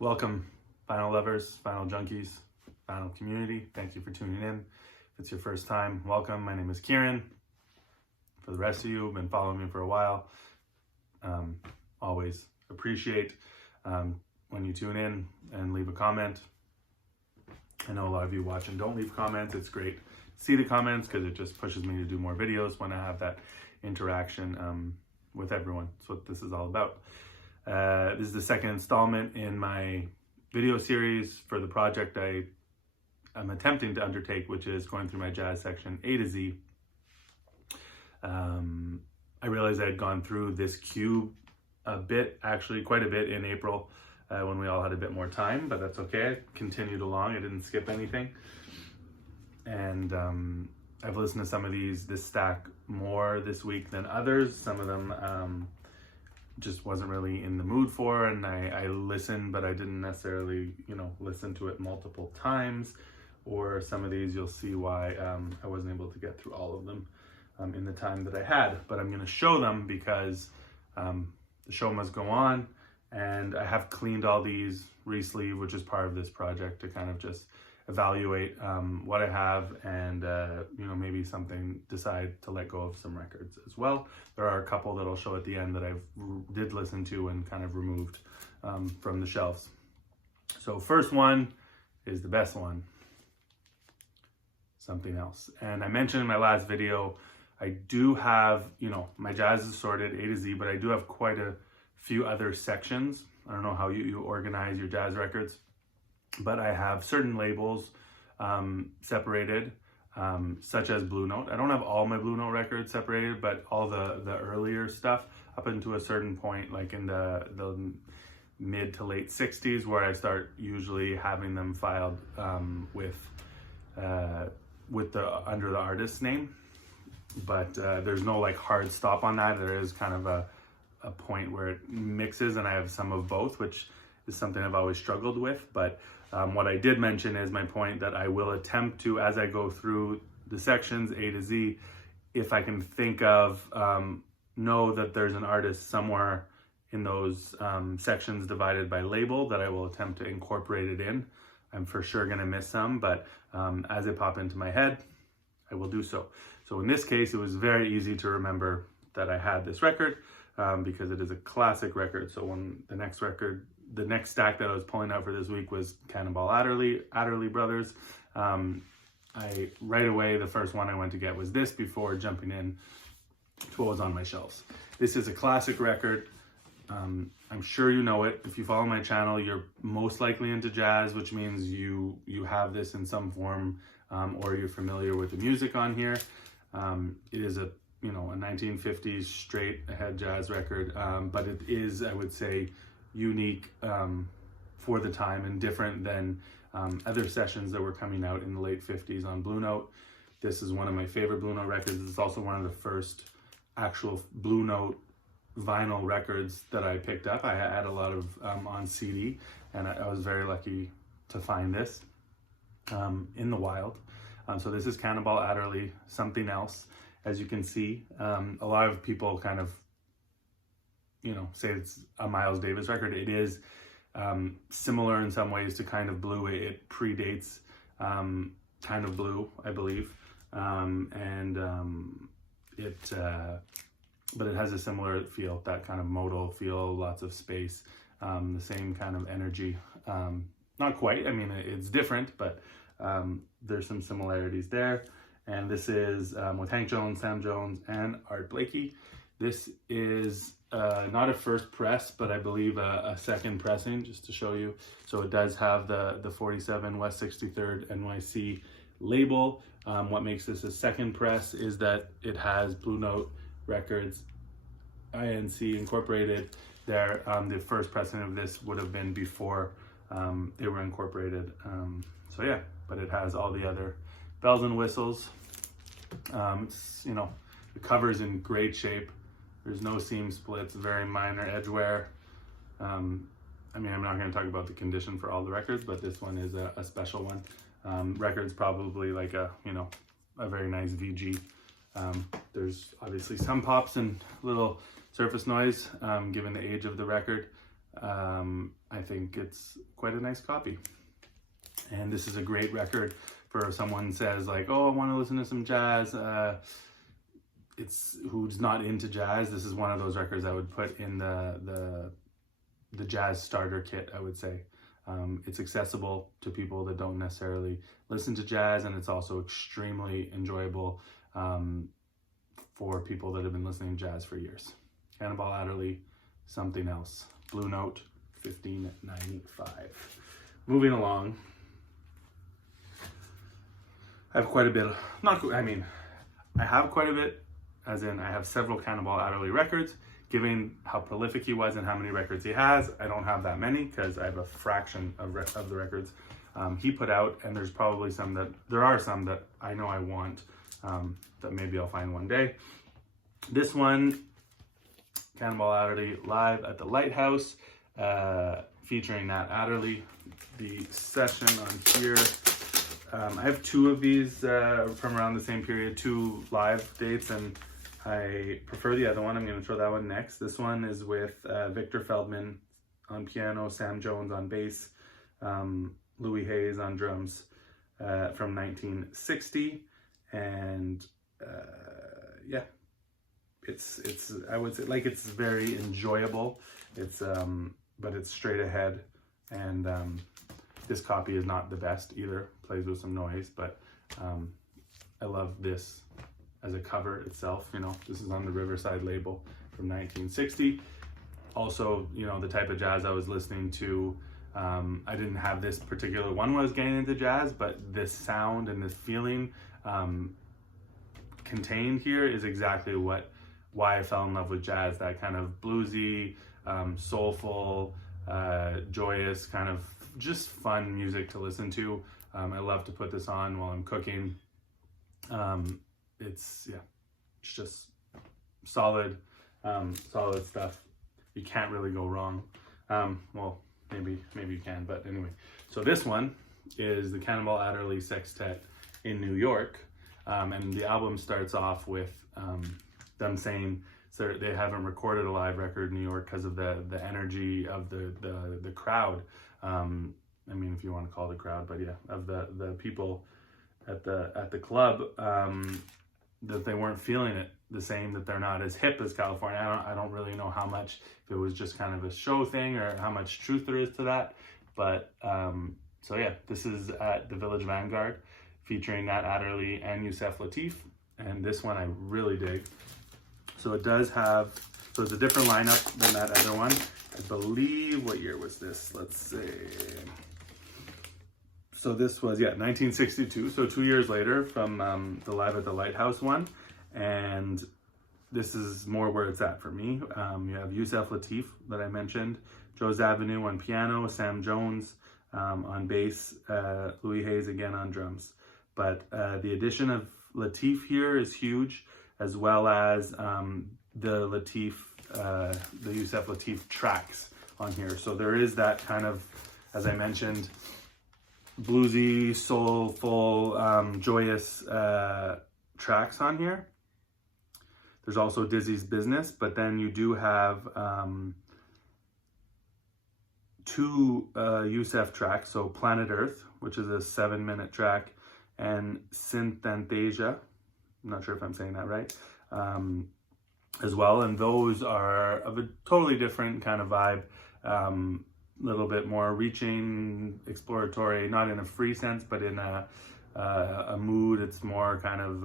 Welcome, vinyl lovers, vinyl junkies, vinyl community. Thank you for tuning in. If it's your first time, welcome. My name is Kieran. For the rest of you who've been following me for a while, always appreciate when you tune in and leave a comment. I know a lot of you watch and don't leave comments. It's great to see the comments because it just pushes me to do more videos when I have that interaction with everyone. That's what this is all about. This is the second installment in my video series for the project I'm attempting to undertake, which is going through my jazz section A to Z. I realized I had gone through this cube a bit, actually quite a bit in April when we all had a bit more time, but that's okay. I continued along. I didn't skip anything. And I've listened to some of this stack more this week than others. Some of them just wasn't really in the mood for, and I listened, but I didn't necessarily, listen to it multiple times. Or some of these, you'll see why I wasn't able to get through all of them in the time that I had. But I'm going to show them because the show must go on, and I have cleaned all these, re-sleeve, which is part of this project to kind of just evaluate what I have and maybe decide to let go of some records as well. There are a couple that I'll show at the end that I did listen to and kind of removed from the shelves. So first one is the best one, Something Else. And I mentioned in my last video, I do have, my jazz is sorted A to Z, but I do have quite a few other sections. I don't know how you organize your jazz records, but I have certain labels separated, such as Blue Note. I don't have all my Blue Note records separated, but all the earlier stuff up into a certain point, like in the mid to late 60s, where I start usually having them filed with the under the artist's name. But there's no like hard stop on that. There is kind of a point where it mixes, and I have some of both, which is something I've always struggled with. But what I did mention is my point that I will attempt to, as I go through the sections A to Z, if I can think of, know that there's an artist somewhere in those sections divided by label, that I will attempt to incorporate it in. I'm for sure going to miss some, but as they pop into my head, I will do so. So in this case, it was very easy to remember that I had this record because it is a classic record. So when the next stack that I was pulling out for this week was Cannonball Adderley Brothers. Right away, the first one I went to get was this before jumping in to what was on my shelves. This is a classic record. I'm sure you know it. If you follow my channel, you're most likely into jazz, which means you have this in some form, or you're familiar with the music on here. It is a 1950s straight ahead jazz record, but it is, I would say, unique for the time and different than other sessions that were coming out in the late 50s on Blue Note. This is one of my favorite Blue Note records. It's also one of the first actual Blue Note vinyl records that I picked up. I had a lot of on CD, and I was very lucky to find this in the wild. So this is Cannonball Adderley, Something Else. As you can see, a lot of people kind of say it's a Miles Davis record. It is similar in some ways to Kind of Blue. It predates Kind of Blue, I believe, but it has a similar feel, that kind of modal feel, lots of space, the same kind of energy. Not quite, I mean, it's different, but there's some similarities there. And this is with Hank Jones, Sam Jones, and Art Blakey. This is not a first press, but I believe a second pressing, just to show you. So it does have the 47 West 63rd NYC label. What makes this a second press is that it has Blue Note Records, INC incorporated there. The first pressing of this would have been before they were incorporated. So yeah, but it has all the other bells and whistles. The cover's in great shape. There's no seam splits, very minor edge wear. I'm not going to talk about the condition for all the records, but this one is a special one. Record's probably like a very nice VG. There's obviously some pops and little surface noise given the age of the record, I think it's quite a nice copy. And this is a great record for someone says like, oh, I want to listen to some jazz. Who's not into jazz. This is one of those records I would put in the jazz starter kit, I would say. It's accessible to people that don't necessarily listen to jazz, and it's also extremely enjoyable for people that have been listening to jazz for years. Cannonball Adderley, Something Else. Blue Note, $15.95. Moving along. I have quite a bit, I have quite a bit, as in I have several Cannonball Adderley records. Given how prolific he was and how many records he has, I don't have that many because I have a fraction of the records he put out, and there are some that I know I want that maybe I'll find one day. This one, Cannonball Adderley live at the Lighthouse, featuring Nat Adderley. The session on here, I have two of these from around the same period, two live dates, and I prefer the other one. I'm going to show that one next. This one is with Victor Feldman on piano, Sam Jones on bass, Louis Hayes on drums, from 1960. And yeah, it's I would say like it's very enjoyable. It's but it's straight ahead, and this copy is not the best either. Plays with some noise, but I love this as a cover itself. This is on the Riverside label from 1960. Also, the type of jazz I was listening to, I didn't have this particular one when I was getting into jazz, but this sound and this feeling contained here is exactly why I fell in love with jazz. That kind of bluesy, soulful, joyous, kind of just fun music to listen to. I love to put this on while I'm cooking. It's just solid stuff. You can't really go wrong. Well, maybe you can, but anyway. So this one is the Cannonball Adderley Sextet in New York, and the album starts off with them saying they haven't recorded a live record in New York because of the energy of the crowd. If you want to call it a crowd, but yeah, of the people at the club. That they weren't feeling it the same, that they're not as hip as California. I don't really know how much, if it was just kind of a show thing or how much truth there is to that. But so yeah, this is at the Village Vanguard featuring Nat Adderley and Yusef Lateef. And this one I really dig. So it does have, so it's a different lineup than that other one. I believe, what year was this? Let's see. So this was, 1962, so 2 years later from the Live at the Lighthouse one. And this is more where it's at for me. You have Yusef Lateef that I mentioned, Joe Zawinul on piano, Sam Jones on bass, Louis Hayes again on drums. But the addition of Lateef here is huge, as well as the Yusef Lateef tracks on here. So there is that kind of, as I mentioned, bluesy, soulful, joyous tracks on here. There's also Dizzy's Business, but then you do have two Yusef tracks, so Planet Earth, which is a 7-minute track, and Synthanasia, I'm not sure if I'm saying that right, as well, and those are of a totally different kind of vibe. Little bit more reaching, exploratory, not in a free sense, but in a mood. It's more kind of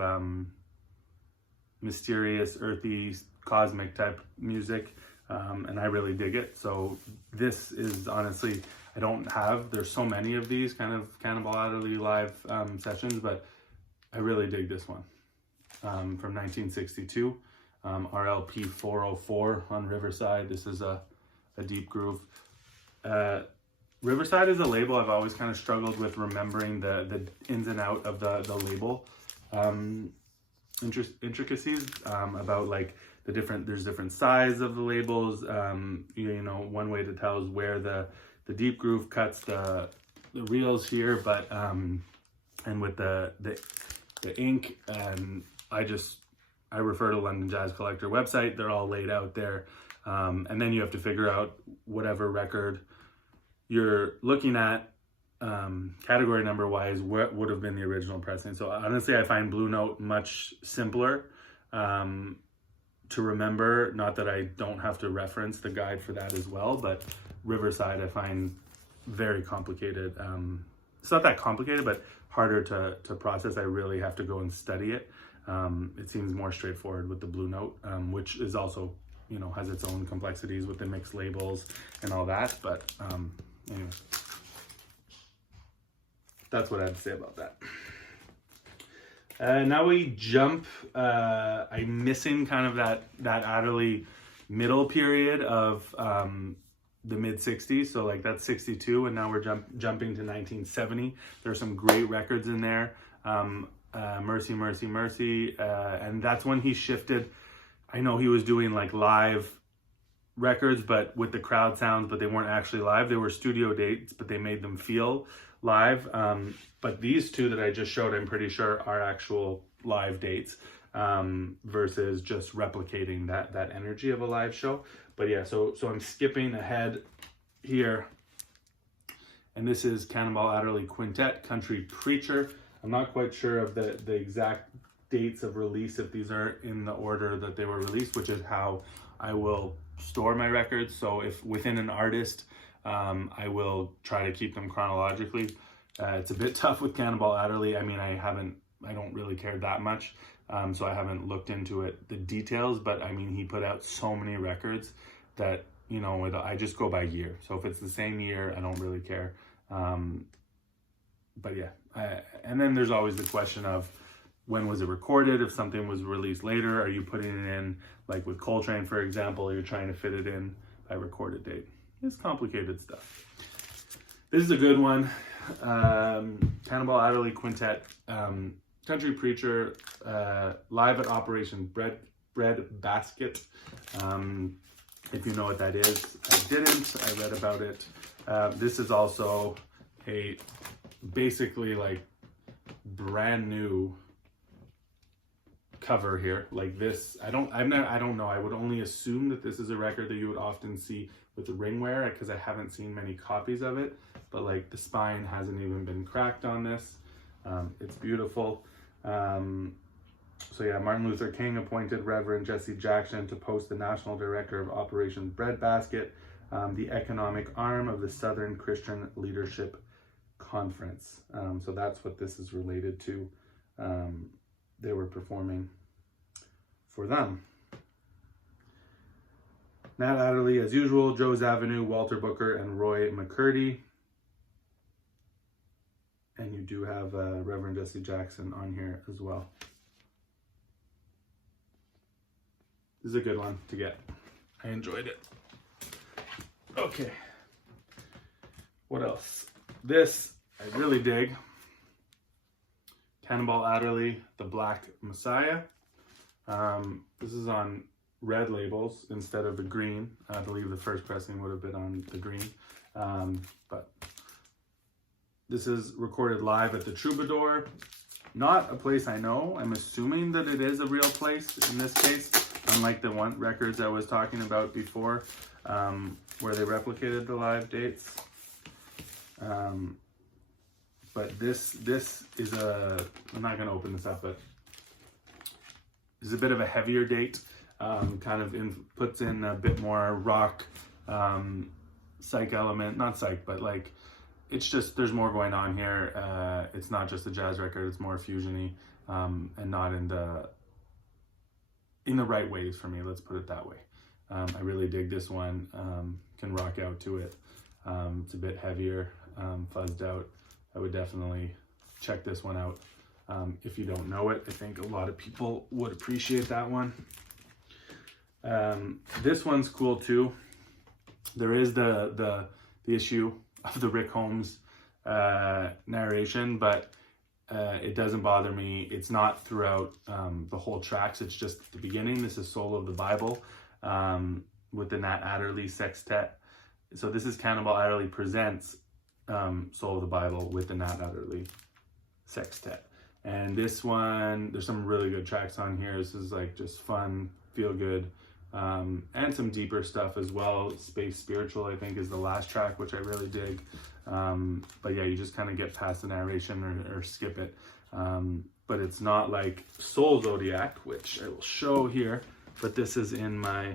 mysterious, earthy, cosmic type music, and I really dig it. So this is honestly, there's so many of these kind of Cannonball Adderley live sessions, but I really dig this one from 1962, RLP 404 on Riverside. This is a deep groove. Riverside is a label I've always kind of struggled with remembering the ins and out of the label intricacies about like there's different sizes of the labels. One way to tell is where the deep groove cuts the reels here, but and with the ink, and I I refer to London Jazz Collector website. They're all laid out there. And then you have to figure out whatever record you're looking at, category number wise, what would have been the original pressing. So honestly, I find Blue Note much simpler to remember. Not that I don't have to reference the guide for that as well, but Riverside I find very complicated. It's not that complicated, but harder to process. I really have to go and study it. It seems more straightforward with the Blue Note, which is also, you know, has its own complexities with the mixed labels and all that. But anyway, that's what I have to say about that. Now we jump, I'm missing kind of that Adderley middle period of the mid 60s. So like that's 62, and now we're jumping to 1970. There's some great records in there. Mercy, Mercy, Mercy. And that's when he shifted. I know he was doing like live records, but with the crowd sounds, but they weren't actually live. They were studio dates, but they made them feel live. But these two that I just showed, I'm pretty sure are actual live dates, versus just replicating that energy of a live show. But yeah, so I'm skipping ahead here. And this is Cannonball Adderley Quintet, Country Preacher. I'm not quite sure of the exact dates of release, if these are in the order that they were released, which is how I will store my records. So if within an artist, I will try to keep them chronologically. It's a bit tough with Cannonball Adderley. I mean, I don't really care that much. So I haven't looked into it, the details, but I mean, he put out so many records that, you know, I just go by year. So if it's the same year, I don't really care. But yeah, and then there's always the question of when was it recorded? If something was released later, are you putting it in, like with Coltrane, for example, you're trying to fit it in by recorded date. It's complicated stuff. This is a good one. Cannonball Adderley Quintet, Country Preacher, live at Operation Bread Basket. If you know what that is, I didn't. I read about it. This is also a basically like brand new cover here. Like this, I don't know. I would only assume that this is a record that you would often see with the ringware, because I haven't seen many copies of it. But like the spine hasn't even been cracked on this. It's beautiful. So yeah, Martin Luther King appointed Reverend Jesse Jackson to post the National Director of Operation Breadbasket, the economic arm of the Southern Christian Leadership Conference. So that's what this is related to. They were performing for them. Nat Adderley, as usual, Joe's Avenue, Walter Booker, and Roy McCurdy. And you do have Reverend Jesse Jackson on here as well. This is a good one to get. I enjoyed it. Okay. What else? This I really dig. Cannonball Adderley, The Black Messiah. This is on red labels instead of the green. I believe the first pressing would have been on the green. But this is recorded live at the Troubadour. Not a place I know. I'm assuming that it is a real place in this case, unlike the one records I was talking about before, where they replicated the live dates. But this is I'm not going to open this up, but this is a bit of a heavier date. Kind of puts in a bit more rock, psych element, not psych, but like, it's just, there's more going on here. It's not just a jazz record, it's more fusiony, and not in the right ways for me, let's put it that way. I really dig this one, can rock out to it. It's a bit heavier, fuzzed out. I would definitely check this one out. If you don't know it, I think a lot of people would appreciate that one. This one's cool too. There is the issue of the Rick Holmes narration, but it doesn't bother me. It's not throughout the whole tracks. It's just at the beginning. This is Soul of the Bible with the Nat Adderley Sextet. So this is Cannonball Adderley presents Soul of the Bible with the Nat Adderley Sextet. And this one, there's some really good tracks on here. This is like just fun, feel good, and some deeper stuff as well. Space Spiritual, I think, is the last track, which I really dig. But yeah, you just kind of get past the narration or skip it. But it's not like Soul Zodiac, which I will show here. But this is in my,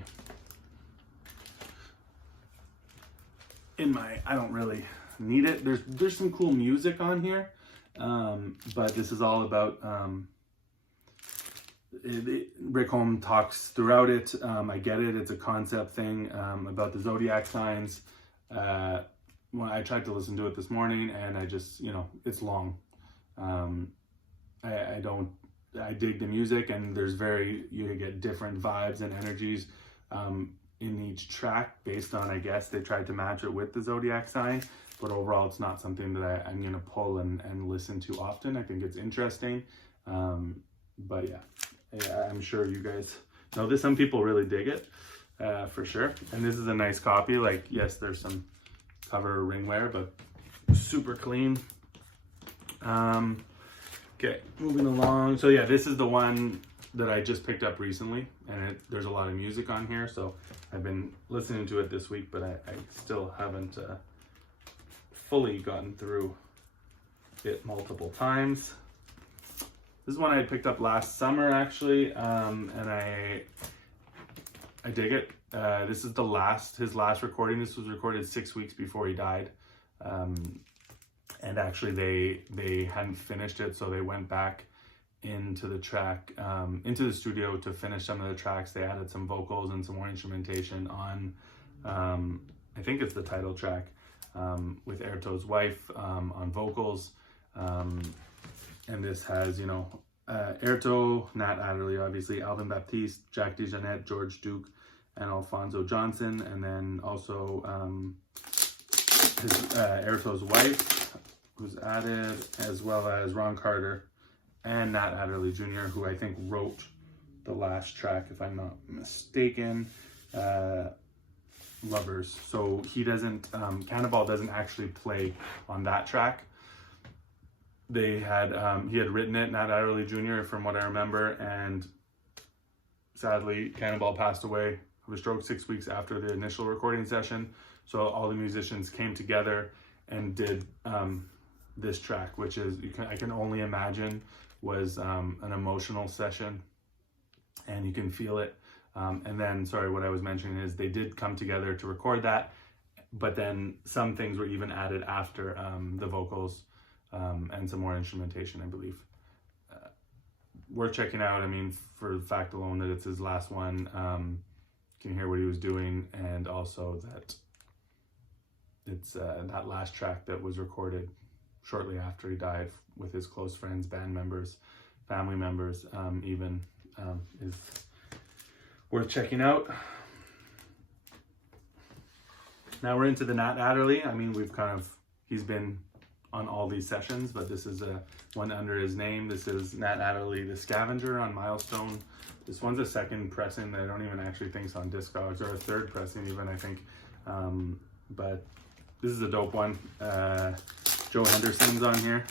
I don't really need it. There's some cool music on here. But this is all about, Rick Holm talks throughout it. I get it. It's a concept thing, about the zodiac signs. When I tried to listen to it this morning, and I just, it's long. I dig the music, and you get different vibes and energies, in each track based on, I guess, they tried to match it with the zodiac sign. But overall, it's not something that I'm going to pull and listen to often. I think it's interesting. But yeah, I'm sure you guys know this. Some people really dig it, for sure. And this is a nice copy. Like, yes, there's some cover ringware, but super clean. Okay, moving along. So yeah, this is the one that I just picked up recently. And there's a lot of music on here. So I've been listening to it this week, but I still haven't... fully gotten through it multiple times. This is one I picked up last summer, actually, and I dig it. This is his last recording. This was recorded 6 weeks before he died, and actually they hadn't finished it, so they went back into the studio to finish some of the tracks. They added some vocals and some more instrumentation on, I think it's the title track. With Airto's wife on vocals, and this has Airto, Nat Adderley, obviously, Alvin Baptiste, Jack DeJohnette, George Duke, and Alfonso Johnson, and then also Airto's wife, who's added, as well as Ron Carter and Nat Adderley Jr., who I think wrote the last track, if I'm not mistaken. Lovers. So he doesn't, Cannonball doesn't actually play on that track. He had written it, Nat Adderley Jr., from what I remember, and sadly Cannonball passed away of a stroke 6 weeks after the initial recording session. So all the musicians came together and did this track, which is, I can only imagine, was an emotional session, and you can feel it. And then, sorry, what I was mentioning is they did come together to record that, but then some things were even added after the vocals and some more instrumentation, I believe. Worth checking out. I mean, for the fact alone that it's his last one, you can hear what he was doing, and also that it's that last track that was recorded shortly after he died with his close friends, band members, family members, even is worth checking out. Now we're into the Nat Adderley. I mean, he's been on all these sessions, but this is one under his name. This is Nat Adderley, The Scavenger on Milestone. This one's a second pressing that I don't even actually think is on Discogs, or a third pressing even, I think. But this is a dope one. Joe Henderson's on here.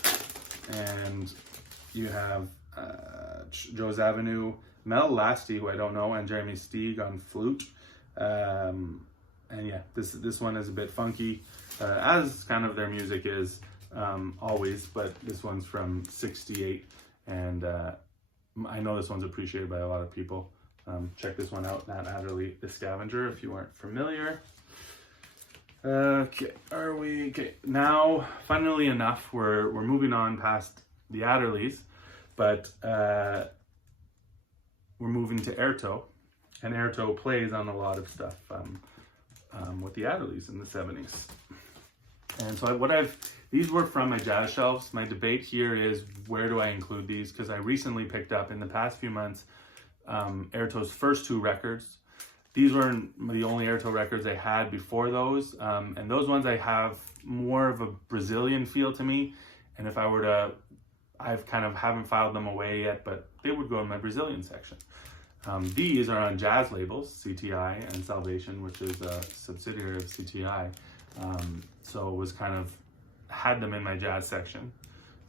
And you have Joe's Avenue, Mel Lasty, who I don't know, and Jeremy Steig on flute. And yeah, this one is a bit funky, as kind of their music is always, but this one's from '68, and I know this one's appreciated by a lot of people. Check this one out, Nat Adderley, The Scavenger, if you aren't familiar. Okay, now, funnily enough, we're moving on past the Adderleys, but we're moving to Airto, and Airto plays on a lot of stuff with the Adderleys in the 70s. And so these were from my jazz shelves. My debate here is, where do I include these? Because I recently picked up, in the past few months, Airto's first 2 records. These were the only Airto records I had before those. And those ones I have more of a Brazilian feel to me. And if I were to, haven't filed them away yet, but they would go in my Brazilian section. These are on jazz labels, CTI and Salvation, which is a subsidiary of CTI. So it was had them in my jazz section.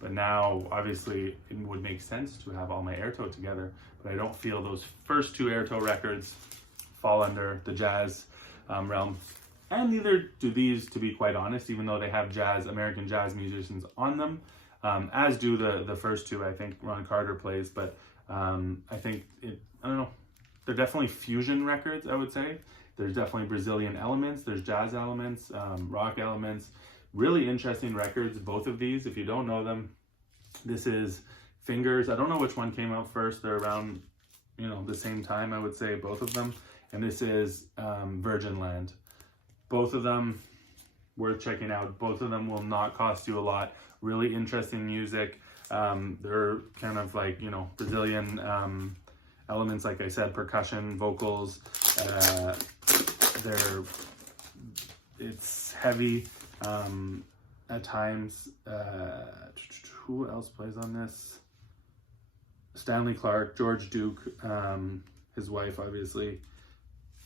But now, obviously, it would make sense to have all my airtoe together, but I don't feel those first two airtoe records fall under the jazz realm. And neither do these, to be quite honest, even though they have American jazz musicians on them, as do the first two. I think Ron Carter plays, but I think, I don't know, they're definitely fusion records, I would say. There's definitely Brazilian elements, there's jazz elements, rock elements. Really interesting records, both of these. If you don't know them, this is Fingers. I don't know which one came out first. They're around, the same time, I would say, both of them. And this is Virgin Land. Both of them worth checking out. Both of them will not cost you a lot. Really interesting music. They're kind of like, Brazilian elements, like I said, percussion, vocals. It's heavy at times. Who else plays on this? Stanley Clarke, George Duke, his wife, obviously.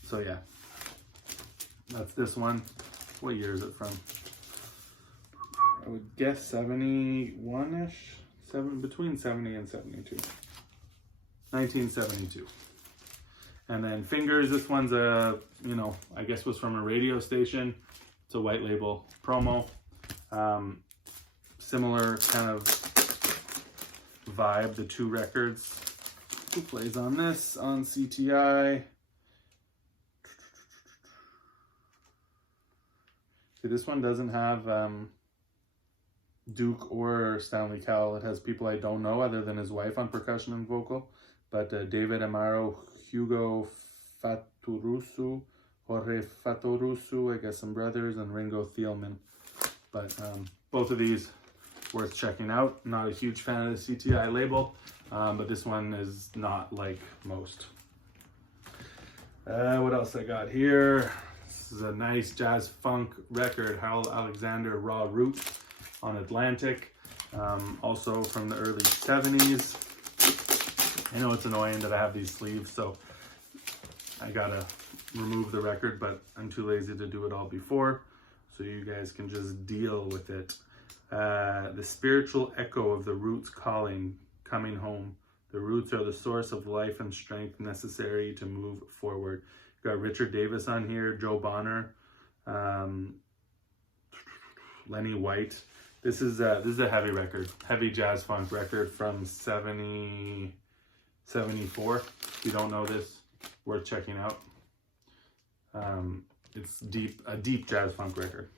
So yeah, that's this one. What year is it from? I would guess 71-ish, between 70 and 72. 1972. And then Fingers, this one's I guess was from a radio station. It's a white label promo. Similar kind of vibe, the two records. Who plays on this? On CTI. See, this one doesn't have Duke or Stanley Cowell. It has people I don't know other than his wife on percussion and vocal. But David Amaro, Hugo Fatoruso, Jorge Fatoruso, I guess some brothers, and Ringo Thielman. But both of these worth checking out. Not a huge fan of the CTI label, but this one is not like most. What else I got here? This is a nice jazz funk record, Hal Alexander, Raw Roots on Atlantic, also from the early 70s. I know it's annoying that I have these sleeves, so I gotta remove the record, but I'm too lazy to do it all before, so you guys can just deal with it. The spiritual echo of the roots calling, coming home. The roots are the source of life and strength necessary to move forward. You've got Richard Davis on here, Joe Bonner, Lenny White. This is a heavy record, heavy jazz funk record from 74. If you don't know this, worth checking out. It's a deep jazz funk record.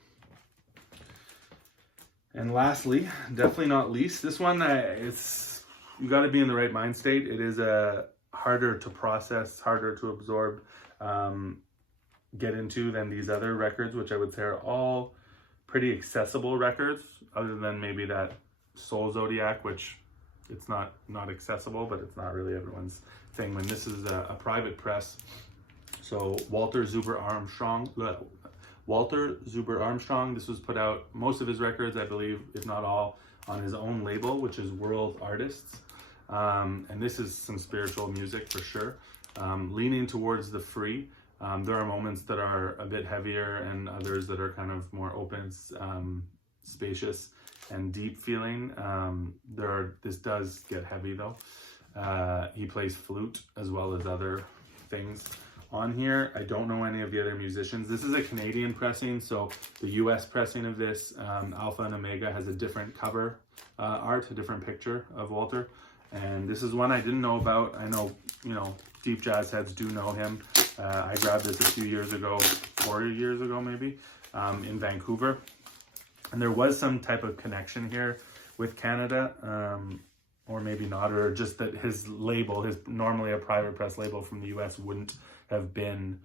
And lastly, definitely not least, this one, you got to be in the right mind state. It is harder to process, harder to absorb, get into than these other records, which I would say are all pretty accessible records, other than maybe that Soul Zodiac, which it's not accessible, but it's not really everyone's thing. When this is a private press, so Walter Zuber Armstrong, this was put out, most of his records, I believe, if not all, on his own label, which is World Artists. And this is some spiritual music for sure. Leaning towards the free. There are moments that are a bit heavier and others that are kind of more open, spacious, and deep feeling. This does get heavy though. He plays flute as well as other things on here. I don't know any of the other musicians. This is a Canadian pressing, so the US pressing of this, Alpha and Omega, has a different cover art, a different picture of Walter. And this is one I didn't know about. I know, deep jazz heads do know him. I grabbed this a few years ago, 4 years ago maybe, in Vancouver. And there was some type of connection here with Canada, or maybe not, or just that his label, normally a private press label from the US, wouldn't have been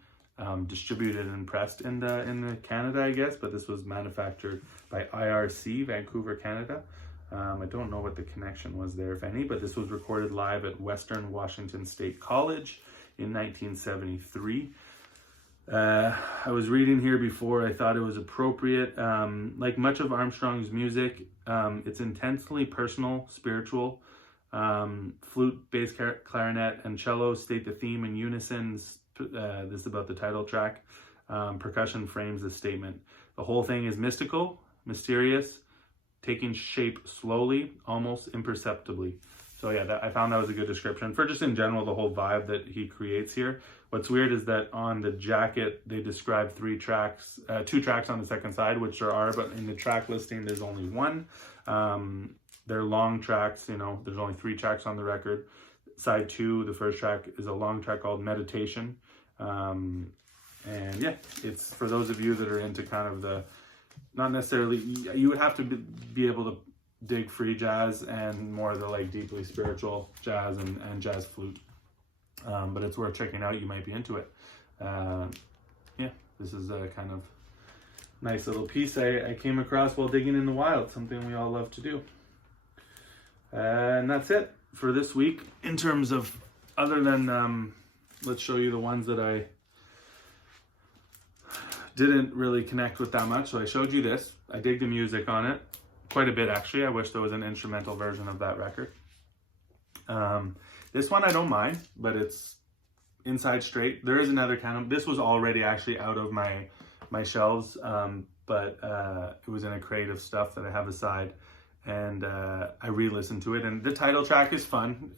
distributed and pressed in the Canada, I guess, but this was manufactured by IRC, Vancouver, Canada. I don't know what the connection was there, if any, but this was recorded live at Western Washington State College in 1973. I was reading here before, I thought it was appropriate. Like much of Armstrong's music, it's intensely personal, spiritual. Flute, bass, clarinet, and cello state the theme in unison. This is about the title track. Percussion frames the statement. The whole thing is mystical, mysterious, taking shape slowly, almost imperceptibly. So yeah, I found that was a good description for just in general the whole vibe that he creates here. What's weird is that on the jacket they describe 2 tracks on the second side, which there are, but in the track listing there's only 1. They're long tracks, you know, there's only 3 tracks on the record. Side 2, the first track, is a long track called Meditation. And yeah, it's for those of you that are into kind of the, not necessarily, you would have to be able to dig free jazz and more of the like deeply spiritual jazz and jazz flute. But it's worth checking out. You might be into it. Yeah, this is a kind of nice little piece I came across while digging in the wild, something we all love to do. And that's it for this week in terms of, other than, let's show you the ones that I didn't really connect with that much. So I showed you this. I dig the music on it quite a bit, actually. I wish there was an instrumental version of that record. This one I don't mind, but it's inside straight. There is another Cannonball. This was already actually out of my shelves, but it was in a crate of stuff that I have aside, and I re-listened to it. And the title track is fun,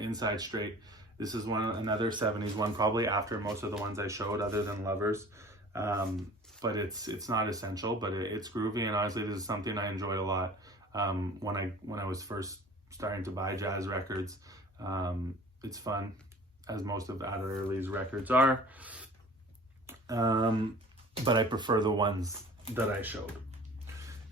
Inside Straight. This is another 70s one, probably after most of the ones I showed, other than Lovers. But it's not essential, but it's groovy, and honestly, this is something I enjoyed a lot when I was first starting to buy jazz records. It's fun, as most of Adderley's records are, but I prefer the ones that I showed.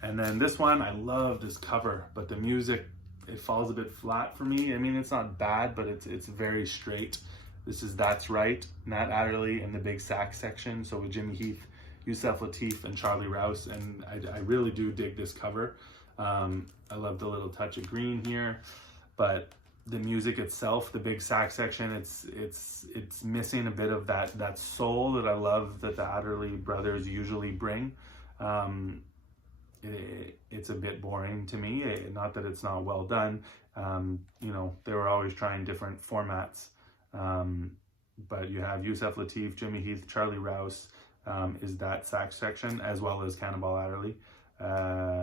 And then this one, I love this cover, but the music, it falls a bit flat for me. I mean, it's not bad, but it's very straight. This is That's Right, Nat Adderley in the big sax section. So with Jimmy Heath, Yusef Lateef, and Charlie Rouse. And I really do dig this cover. I love the little touch of green here, but the music itself, the big sax section, it's missing a bit of that soul that I love that the Adderley brothers usually bring. It's a bit boring to me. Not that it's not well done. You know, they were always trying different formats. But you have Yusef Lateef, Jimmy Heath, Charlie Rouse is that sax section, as well as Cannonball Adderley,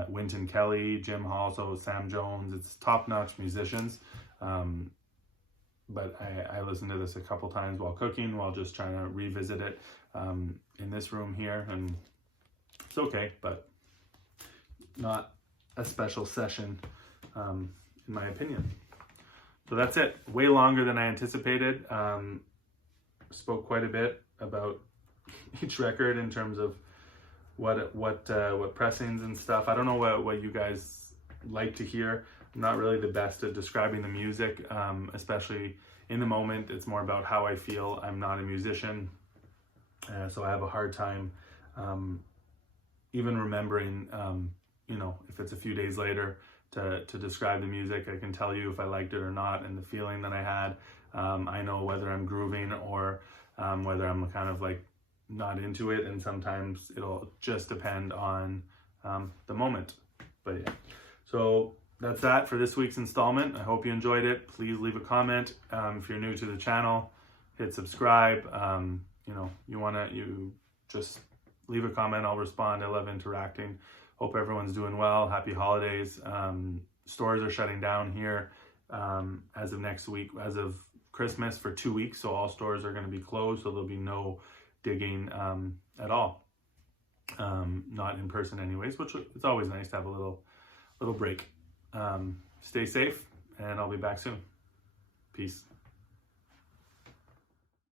Wynton Kelly, Jim Hall, so Sam Jones. It's top-notch musicians. But I listened to this a couple times while cooking, while just trying to revisit it in this room here, and it's okay, but not a special session in my opinion. So that's it. Way longer than I anticipated. Spoke quite a bit about each record in terms of what pressings and stuff. I don't know what you guys like to hear. I'm not really the best at describing the music, especially in the moment. It's more about how I feel. I'm not a musician, so I have a hard time even remembering, you know, if it's a few days later to describe the music. I can tell you if I liked it or not, and the feeling that I had. I know whether I'm grooving or whether I'm kind of like not into it, and sometimes it'll just depend on the moment. But yeah, so that's that for this week's installment. I hope you enjoyed it. Please leave a comment. If you're new to the channel, hit subscribe. You know, you just leave a comment. I'll respond. I love interacting. Hope everyone's doing well. Happy holidays. Stores are shutting down here as of next week, as of Christmas, for 2 weeks. So all stores are going to be closed. So there'll be no digging at all. Not in person anyways, which it's always nice to have a little break. Stay safe, and I'll be back soon. Peace.